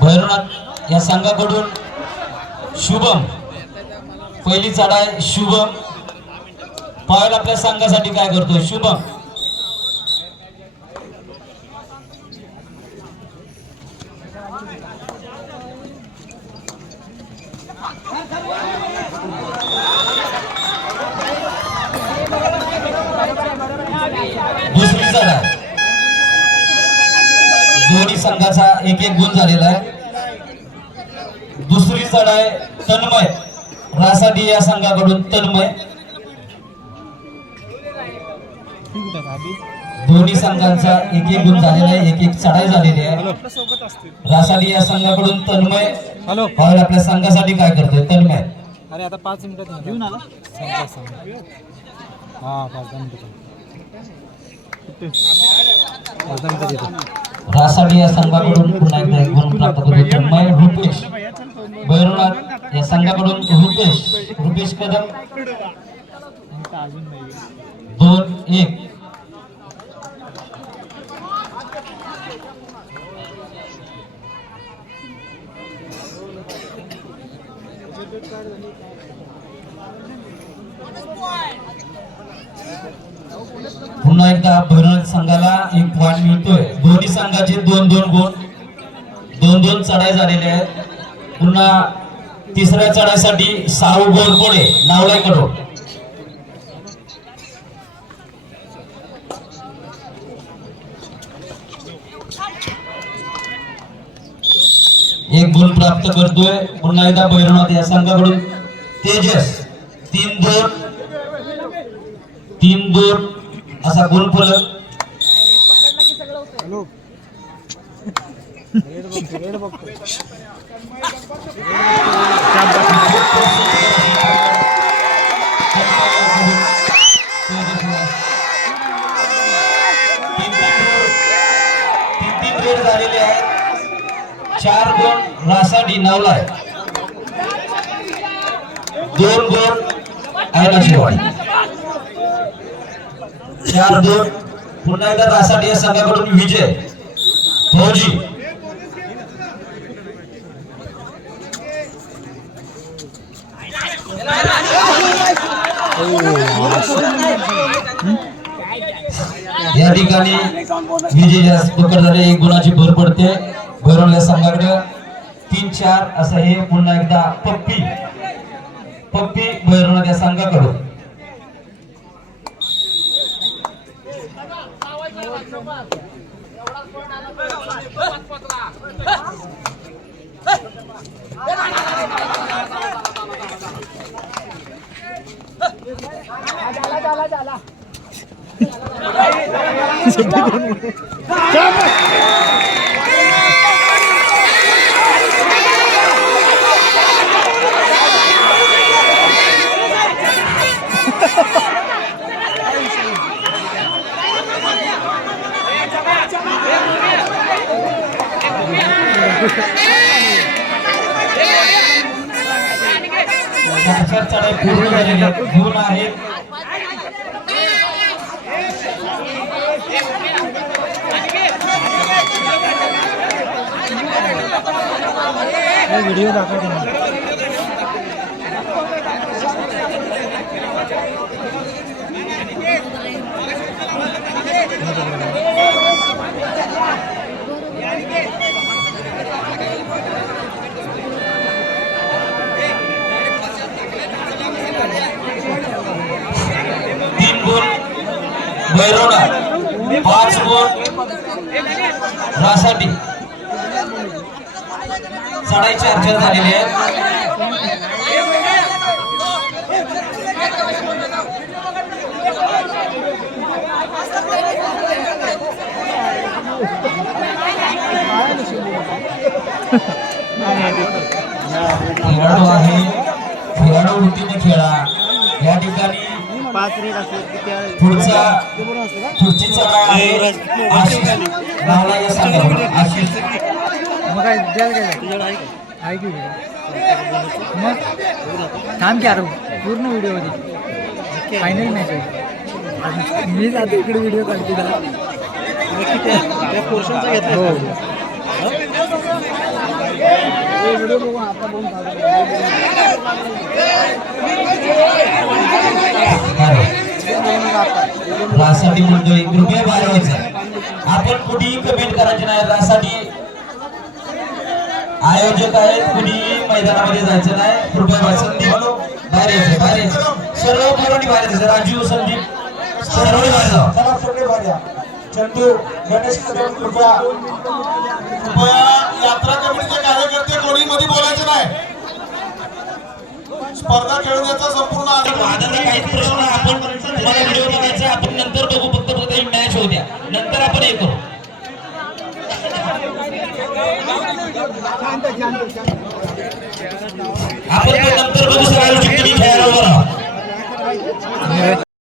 भैरवनाथ या संघाकडून शुभम पहिली चढाई शुभम पायल आपल्या संघासाठी काय करतोय शुभम दुसरी चढाई दोन्ही संघाचा एक एक गुण झालेला आहे दुसरी चढाई तन्मय रासाडी या संघाकडून तन्मय दोन्ही संघांचा एक एक गुण झालेला आहे एक एक चढाई झालेली आहे रासाडी या संघाकडून तन्मय पायल आपल्या संघासाठी काय करतोय तन्मय अरे आता 5 मिनिटात घेऊन आला हा 5 मिनिटं रासाडी या संघाकडून पुन्हा एकदा एक गुण प्राप्त करू तन्मय रुपेश भैरवनाथ या संघाकडून रुपेश कदम 2-1 पुन्हा एकदा भैरवनाथ संघाला एक पॉइंट मिळतोय दोन्ही संघाचे 2-2 गुण 2-2 चढाई झालेले आहेत पुन्हा तिसऱ्या चढाईसाठी साऊ गोरकोडे नावलाय कडो एक गुण प्राप्त करतोय पुन्हा एकदा भैरवनाथ या संघाकडून तेजस 3-2 असा गुण फलक तीन झालेले आहेत 4 गुण रासाडी नावलाय 2 गुण आयनाशिवाडी 4-2 पुन्हा एकदा रासाडी या संघाकडून विजय फौजी या ठिकाणी विजय जास्त झाले एक गुणाची भर पडते भैरवनाथ या संघाकडे 3-4 असं हे पुन्हा एकदा पप्पी भैरवनाथ या संघाकडून चढाई पूर्ण झालेली आहे गुण आहे व्हिडिओ दाखवतो भैरवनाथ 5 गुण रासाडी चढाई चर्चा झालेली आहे खेळाडू आहे खेळाडू वृत्तीने खेळा या ठिकाणी ठिकाणी 5 रेट असले की त्या पुढची चढाई आहे आशिष नावला या संघावर आशिष मग काय द्याल काय आहे की मग थांब की अरे पूर्ण व्हिडिओ होती फायनल मॅच आहे मी जातो इकडे व्हिडिओ काढते त्या पोर्शनचा घेतला हो व्हिडिओ बघू आपण रासाठी मंडळी कृपया बाहेर व्हायचं आपण कुठेही कमेंट करायची नाही रासाठी आयोजक आहेत कुणीही मैदानामध्ये जायचं नाही कृपया बाहेर यायचं सर्व करून बाहेर यायचं राजू संदीप सर्व बाहेर जाऊ चला सगळे बाहेर या चंदू गणेश कदम कृपया यात्रा कमिटीचे कार्यकर्ते कोणी मध्ये बोलायचे नाही स्पर्धा खेळण्याचा संपूर्ण वादाचा काही प्रश्न आपण तुम्हाला व्हिडिओ बघायचा आपण नंतर बघू फक्त मॅच होऊ द्या नंतर आपण हे करू आपण नंतर बघू सगळ्या गोष्टी खेळायला